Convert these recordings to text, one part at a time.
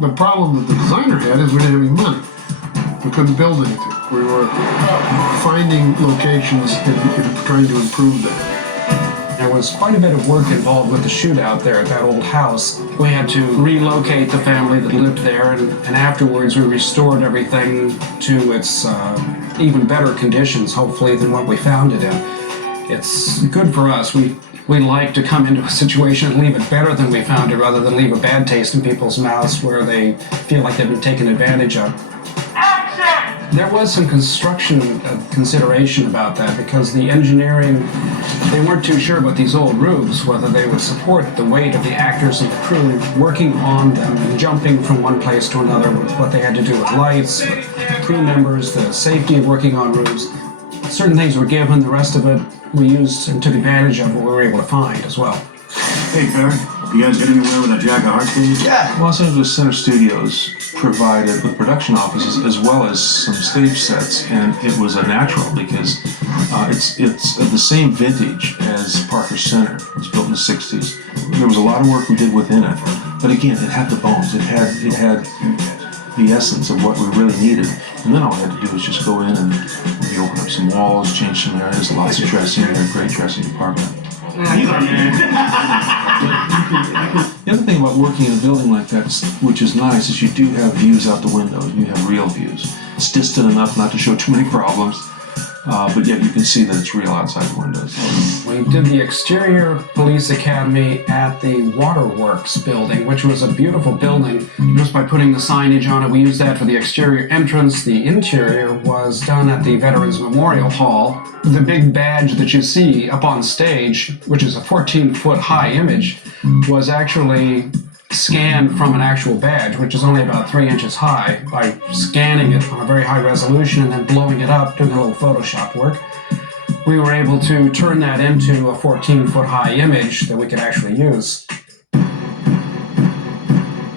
The problem that the designer had is we didn't have any money. We couldn't build anything. We were finding locations and trying to improve that. There was quite a bit of work involved with the shootout there at that old house. We had to relocate the family that lived there, and afterwards we restored everything to its even better conditions, hopefully, than what we found it in. It's good for us. We like to come into a situation and leave it better than we found it, rather than leave a bad taste in people's mouths where they feel like they've been taken advantage of. There was some construction consideration about that, because the engineering, they weren't too sure about these old roofs, whether they would support the weight of the actors and the crew working on them and jumping from one place to another, with what they had to do with lights, with crew members, the safety of working on roofs. Certain things were given, the rest of it we used and took advantage of what we were able to find as well. Hey, Barry, you guys get anywhere with that Jack of Hearts stage? Yeah. Los Angeles Center Studios provided with production offices as well as some stage sets, and it was a natural because it's of the same vintage as Parker Center. It was built in the 60s. There was a lot of work we did within it, but again, it had the bones. It had the essence of what we really needed, and then all we had to do was just go in and we opened up some walls, change some areas, lots of dressing. We had a great dressing department. The other thing about working in a building like that, which is nice, is you do have views out the window. You have real views. It's distant enough not to show too many problems, but yet you can see that it's real outside the windows. We did the exterior police academy at the Waterworks building, which was a beautiful building. Just by putting the signage on it, we used that for the exterior entrance. The interior was done at the Veterans Memorial Hall. The big badge that you see up on stage, which is a 14-foot high image, was actually scanned from an actual badge, which is only about 3 inches high, by scanning it on a very high resolution and then blowing it up, doing a little Photoshop work. We were able to turn that into a 14-foot high image that we could actually use. The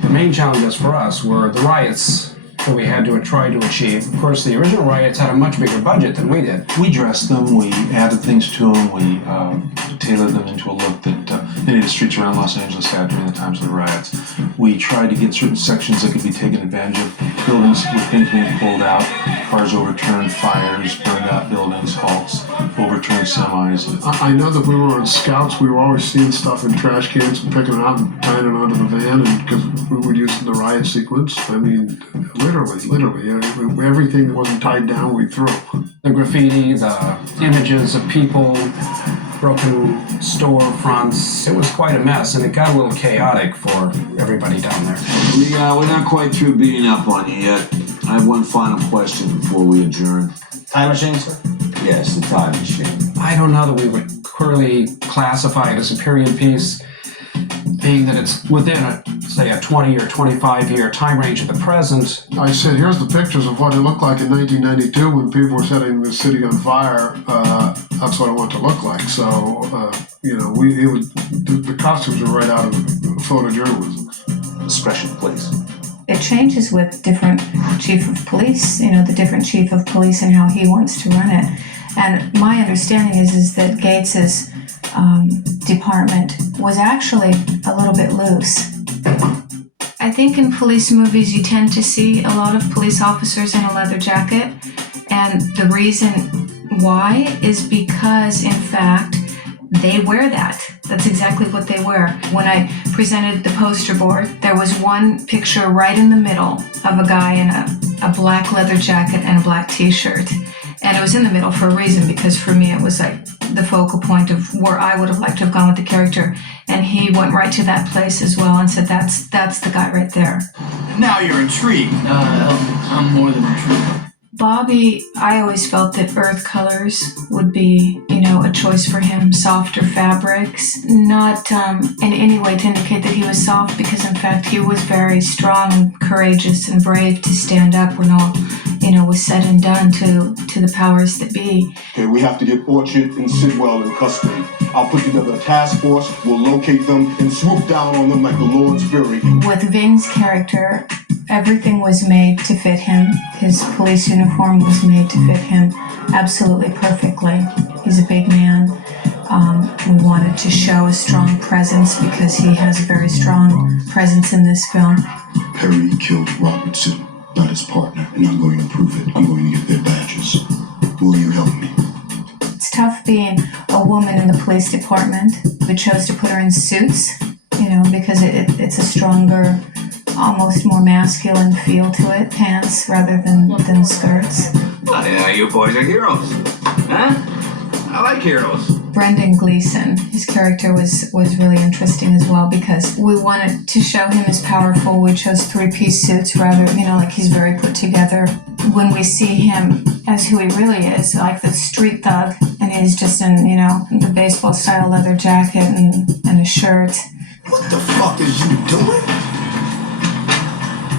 main challenges for us were the riots that we had to try to achieve. Of course, the original riots had a much bigger budget than we did. We dressed them, we added things to them, we tailored them into a look that any of the streets around Los Angeles had during the times of the riots. We tried to get certain sections that could be taken advantage of, buildings with things being pulled out, cars overturned, fires, burned out buildings, halts, overturned semis. I know that we were on scouts, we were always seeing stuff in trash cans and picking it out and tying it onto the van, and because we would use the riot sequence. I mean, literally, everything that wasn't tied down, we threw. The graffiti, the images of people, broken storefronts. It was quite a mess, and it got a little chaotic for everybody down there. We're not quite through beating up on you yet. I have one final question before we adjourn. Time machine, sir? Yes, the time machine. I don't know that we would clearly classify it as a period piece, being that it's within say a 20 or 25 year time range of the present. I said, here's the pictures of what it looked like in 1992 when people were setting the city on fire. That's what I want to look like. So, the costumes are right out of photojournalism. Discretion, please. It changes with different chief of police, the different chief of police and how he wants to run it. And my understanding is that Gates's department was actually a little bit loose. I think in police movies you tend to see a lot of police officers in a leather jacket, and the reason why is because, in fact, they wear that. That's exactly what they wear. When I presented the poster board, there was one picture right in the middle of a guy in a black leather jacket and a black t-shirt. And it was in the middle for a reason, because for me it was like the focal point of where I would have liked to have gone with the character. And he went right to that place as well and said, that's the guy right there. Now you're intrigued. I'm more than intrigued. Bobby, I always felt that earth colors would be, a choice for him. Softer fabrics, not in any way to indicate that he was soft, because in fact he was very strong and courageous and brave to stand up when all, was said and done to the powers that be. Okay, we have to get Orchard and Sidwell in custody. I'll put together a task force, we'll locate them, and swoop down on them like the Lord's Fury. With Ving's character, everything was made to fit him. His police uniform was made to fit him absolutely perfectly. He's a big man. We wanted to show a strong presence because he has a very strong presence in this film. Perry killed Robertson, not his partner, and I'm going to prove it. I'm going to get their badges. Will you help me? It's tough being a woman in the police department. We chose to put her in suits, you know, because it's a stronger, almost more masculine feel to it, pants rather than skirts. Oh, yeah, you boys are heroes. Huh? I like heroes. Brendan Gleeson, his character was really interesting as well because we wanted to show him as powerful. We chose three-piece suits rather, you know, like he's very put together. When we see him as who he really is, like the street thug, and he's just in, you know, the baseball style leather jacket and a shirt. What the fuck is you doing?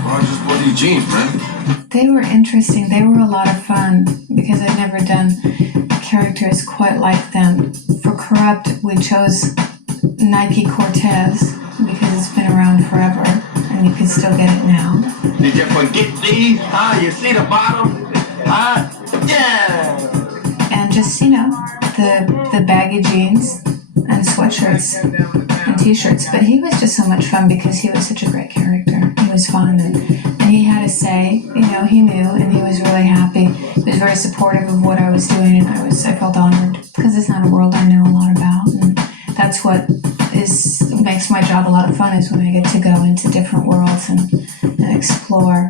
Well, I just bought these jeans, man. They were interesting. They were a lot of fun because I'd never done characters quite like them. For Corrupt, we chose Nike Cortez because it's been around forever and you can still get it now. Did you forget these? Huh? You see the bottom? Huh? Yeah! And just, you know, the baggy jeans and sweatshirts and t-shirts. But he was just so much fun because he was such a great character. He was fun and he had a say, you know, he knew and he was really happy. He was very supportive of what I was doing and I felt honored because it's not a world I know a lot about. And that's what makes my job a lot of fun is when I get to go into different worlds and explore